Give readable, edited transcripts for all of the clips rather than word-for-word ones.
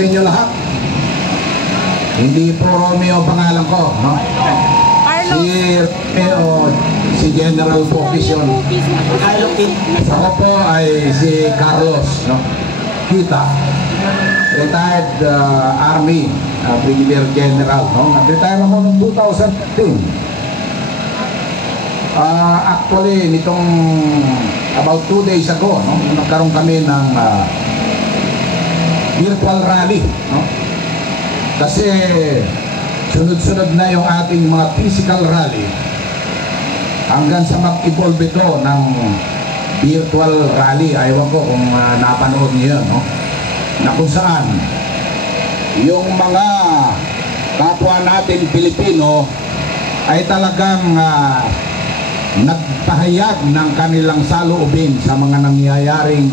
Inyo lahat. Hindi po Romeo pangalan ko, no? Si Romeo, si General Focus yun. Ako po ay si Carlos, no? Kita, retired Army Brigadier General, no? Nag-retire ako noong 2010. Actually, nitong about 2 days ago, no? Nagkaroon kami ng virtual rally, no? Kasi sunod-sunod na yung ating mga physical rally hanggang sa mag-evolve ito ng virtual rally. Ayaw ko kung napanood niyo yun, no? Na kung saan yung mga kapwa natin Pilipino ay talagang nagpahayag ng kanilang saloobin sa mga nangyayaring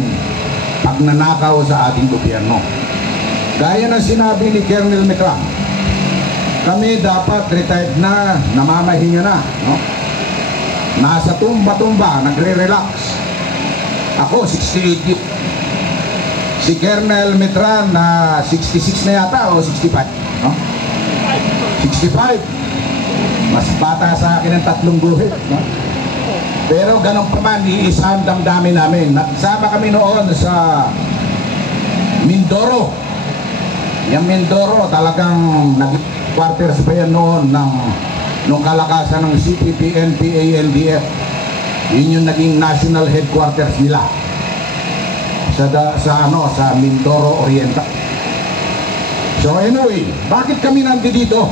pagnanakaw sa ating gobyerno. Gaya ng sinabi ni Colonel Mecran, kami dapat retired na, namamahinga na, no? Nasa tumba-tumba, nagre-relax. Ako, 68 years. Si Colonel Mecran na 66 na yata o 65, no? 65. Mas bata sa akin ng 3 guhit, no? Pero ganun pa man, iisang damdamin namin. Nagsama kami noon sa Mindoro. Yung Mindoro talagang nag-quarters pa yan noon nung kalakasan ng CPP, NPA, LDF. Yun yung naging national headquarters nila sa Mindoro Oriental. So anyway, bakit kami nandito?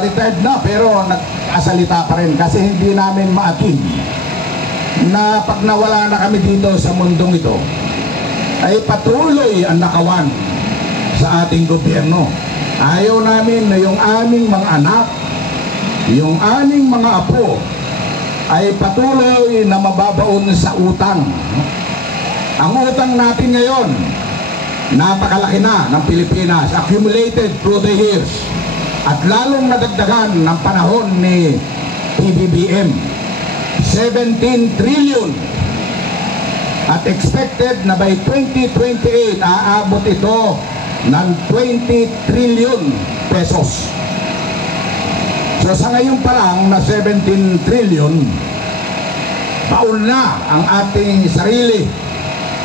Retired na pero nag-asalita pa rin kasi hindi namin ma-atin na pag nawala na kami dito sa mundong ito ay patuloy ang nakawan sa ating gobyerno. Ayaw namin na yung aming mga anak, yung aming mga apo ay patuloy na mababaon sa utang. Ang utang natin ngayon napakalaki na ng Pilipinas, accumulated through the years. At lalong nadagdagan ng panahon ni PBBM, 17 trillion. At expected na by 2028, aabot ito ng 20 trillion pesos. So sa ngayon pa lang na 17 trillion, baon na ang ating sarili,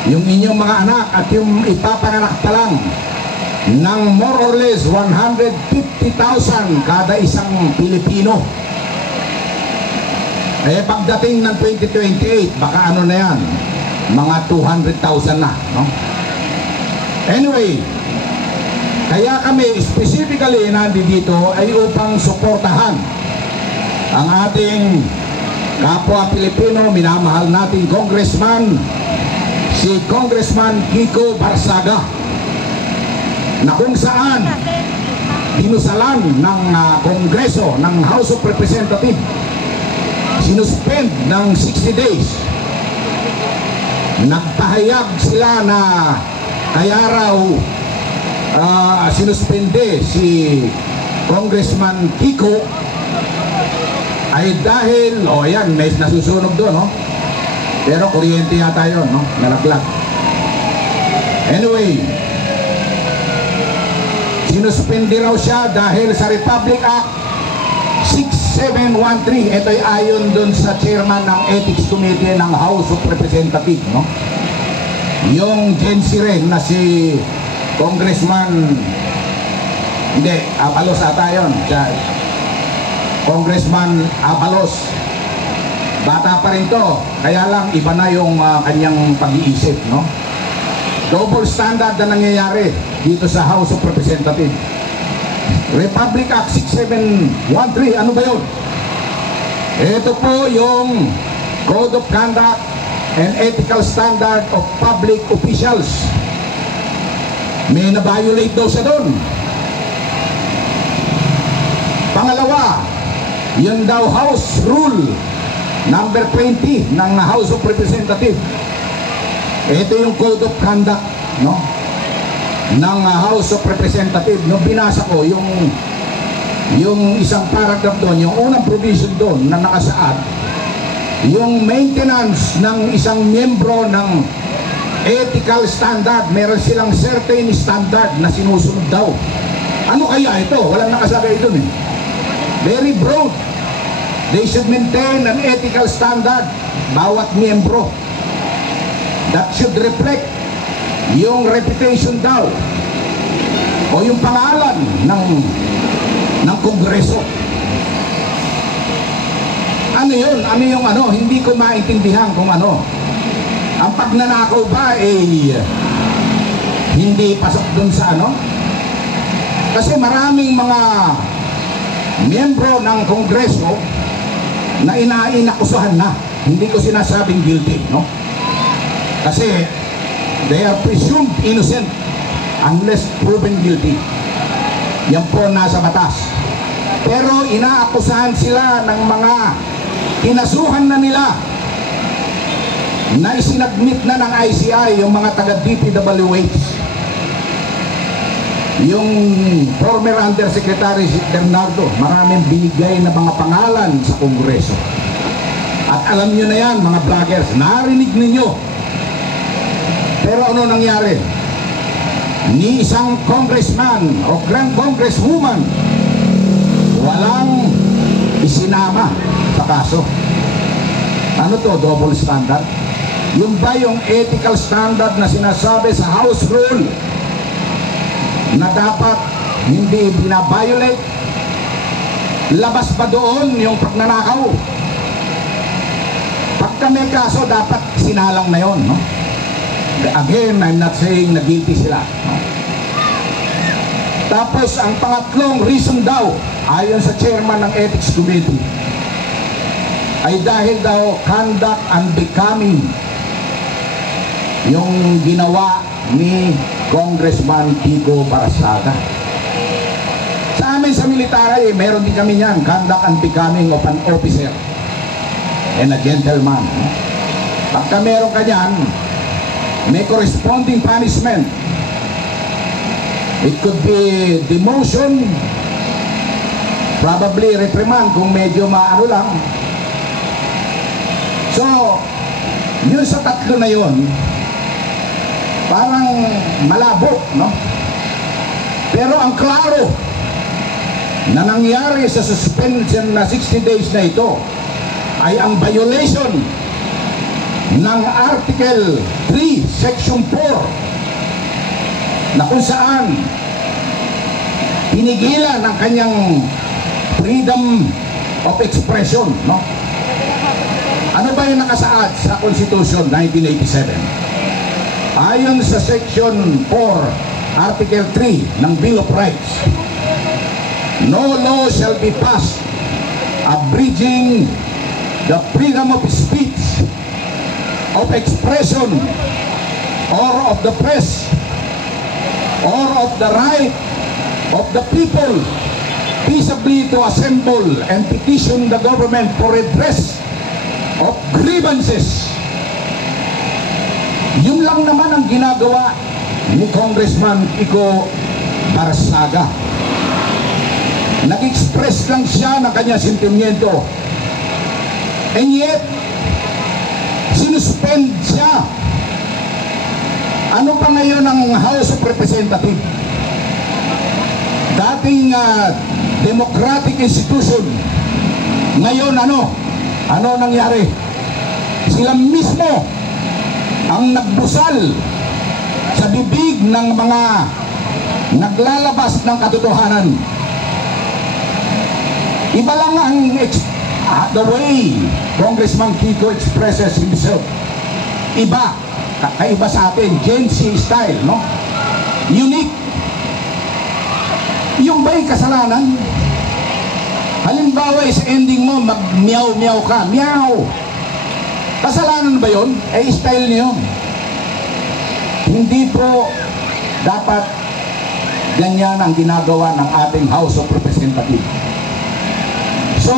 yung inyong mga anak at yung ipapanganak pa lang ng more or less 150,000 kada isang Pilipino. Eh pagdating ng 2028, baka ano na yan, mga 200,000 na, no? Anyway, kaya kami specifically nandito ay upang suportahan ang ating kapwa Pilipino, minamahal nating congressman, si Congressman Kiko Barsaga, na kung saan hinusalan ng Kongreso, ng House of Representatives, sinuspend ng 60 days. Nagpahayag sila na kaya raw sinuspende si Congressman Kiko ay dahil, yan, may nasusunog doon, no? Pero kuryente yata yun, no? Nalaglag. Anyway, sinuspende raw siya dahil sa Republic Act 6713. Ito ay ayon dun sa chairman ng Ethics Committee ng House of Representatives, no? Yung Gen Z rin na si Congressman, hindi, Abalos ata yun, Congressman Abalos. Bata pa rin to, kaya lang iba na yung kanyang pag-iisip, no? Double standard na nangyayari dito sa House of Representatives. Republic Act 6713, ano ba yun? Ito po yung Code of Conduct and Ethical Standard of Public Officials. May na-violate daw siya doon. Pangalawa, yun daw House Rule number 20 ng House of Representatives. Ito yung Code of Conduct, no, ng House of Representatives. Nung binasa ko yung isang paragraph doon, yung unang provision doon na nakasaad, yung maintenance ng isang miyembro ng ethical standard. Meron silang certain standard na sinusunod daw. Ano kaya ito? Walang nakasagay ito eh. Very broad. They should maintain an ethical standard, bawat miyembro. That should reflect yung reputation daw o yung pangalan ng Kongreso. Ano yun? Ano yung ano? Hindi ko maintindihan kung ano. Ang pagnanakaw ba hindi pasok dun sa ano? Kasi maraming mga miyembro ng Kongreso na inakusahan na. Hindi ko sinasabing guilty, no? Kasi they are presumed innocent unless proven guilty. Yan po nasa batas. Pero inaakusahan sila ng mga kinasuhan na nila na isinagmit na ng ICI, yung mga taga-DPWH. Yung former Undersecretary si Bernardo, maraming binigay na mga pangalan sa Kongreso. At alam nyo na yan, mga vloggers, narinig ninyo. Pero ano nangyari? Ni isang congressman o grand congresswoman walang isinama sa kaso. Ano to? Double standard? Yung ba yung ethical standard na sinasabi sa House Rule na dapat hindi binabiolate? Labas pa doon yung pagnanakaw. Pagka may kaso, dapat sinalang na yon, no? Again, I'm not saying na guilty sila, no? Tapos, ang pangatlong reason daw, ayon sa chairman ng Ethics Committee, ay dahil daw conduct unbecoming yung ginawa ni Congressman Kiko Barsaga. Sa amin sa military, meron din kami yan, conduct unbecoming of an officer and a gentleman. Pagka meron ka yan, may corresponding punishment. It could be demotion, probably reprimand kung medyo maano lang. So, yun sa tatlo na yun, parang malabo, no? Pero ang klaro na nangyari sa suspension na 60 days na ito ay ang violation ng Article 3, Section 4, na kung saan pinigilan ang kanyang freedom of expression, no? Ano ba yung nakasaad sa Constitution 1987? Ayon sa Section 4, Article 3 ng Bill of Rights, no law shall be passed abridging the freedom of speech, of expression, or of the press, or of the right of the people peaceably to assemble and petition the government for redress of grievances. Yun lang naman ang ginagawa ni Congressman Kiko Barsaga. Nag-express lang siya ng kanyang sentimiento. And yet, sinuspend siya. Ano pa ngayon ang House of Representatives? Dating democratic institution. Ngayon ano? Ano nangyari? Sila mismo ang nagbusal sa bibig ng mga naglalabas ng katotohanan. Iba lang ang the way Congressman Kiko expresses himself. Iba. Kaiba sa atin. Gen Z style, no? Unique. Yung ba'y kasalanan? Halimbawa, is ending mo, mag-meow-meow ka. Meow! Kasalanan ba yun? Eh, style niyo. Hindi po dapat ganyan ang ginagawa ng ating House of Representatives. So,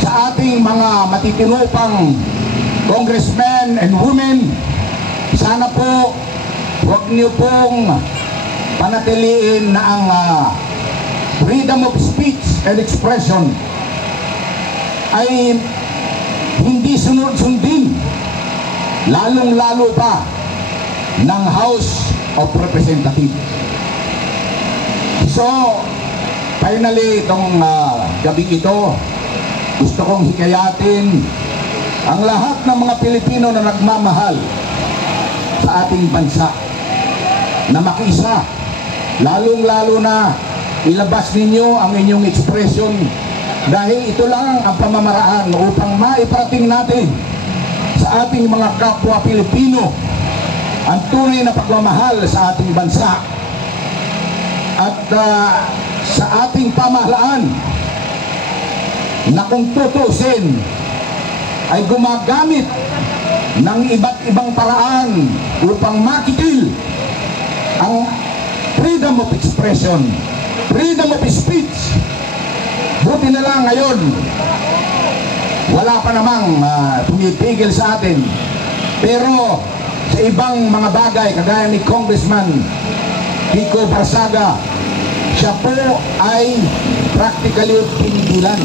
sa ating mga matitinupang congressmen and women, sana po huwag niyo pong panatiliin na ang freedom of speech and expression ay hindi sunod-sundin, lalong-lalo pa ng House of Representatives. So, finally, itong gabing ito, gusto kong hikayatin ang lahat ng mga Pilipino na nagmamahal sa ating bansa na makiisa, lalong-lalo na ilabas ninyo ang inyong ekspresyon dahil ito lang ang pamamaraan upang maiparating natin sa ating mga kapwa Pilipino ang tunay na pagmamahal sa ating bansa at sa ating pamahalaan na kung tutusin ay gumagamit ng iba't ibang paraan upang makikil ang freedom of expression, freedom of speech. Buti na lang ngayon wala pa namang pumipigil sa atin, pero sa ibang mga bagay kagaya ni Congressman Kiko Barsaga, siya po ay practically pinigilan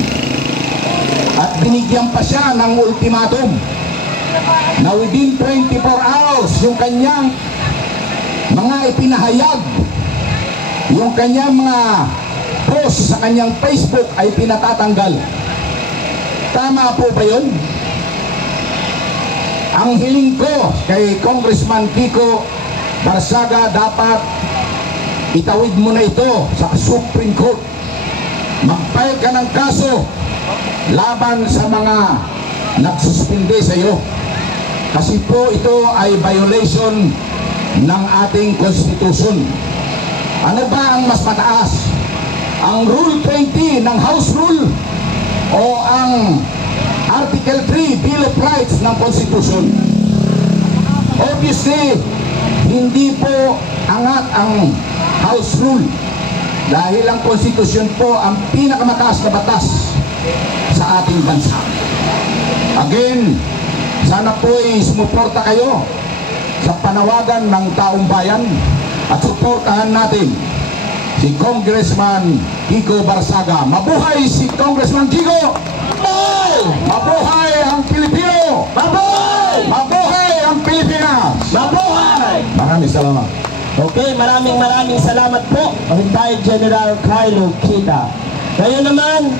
at binigyan pa siya ng ultimatum na within 24 hours yung kanyang mga ipinahayag, yung kanyang mga post sa kanyang Facebook ay pinatatanggal. Tama po ba yun? Ang hiling ko kay Congressman Kiko Barsaga, dapat itawid mo na ito sa Supreme Court. Mag-file ka ng kaso laban sa mga nagsuspinde sa iyo. Kasi po ito ay violation ng ating Constitution. Ano ba ang mas mataas? Ang Rule 20 ng House Rule o ang Article 3 Bill of Rights ng Constitution? Obviously, hindi po angat ang House Rule dahil ang Constitution po ang pinakamataas na batas sa ating bansa. Again, sana po sumuporta kayo sa panawagan ng taong bayan at suportahan natin si Congressman Kiko Barsaga. Mabuhay si Congressman Kiko! Mabuhay ang Pilipino! Mabuhay! Mabuhay ang Pilipinas! Mabuhay! Maraming salamat. Okay, maraming salamat po, Retired General Carlo Kita. Ngayon naman,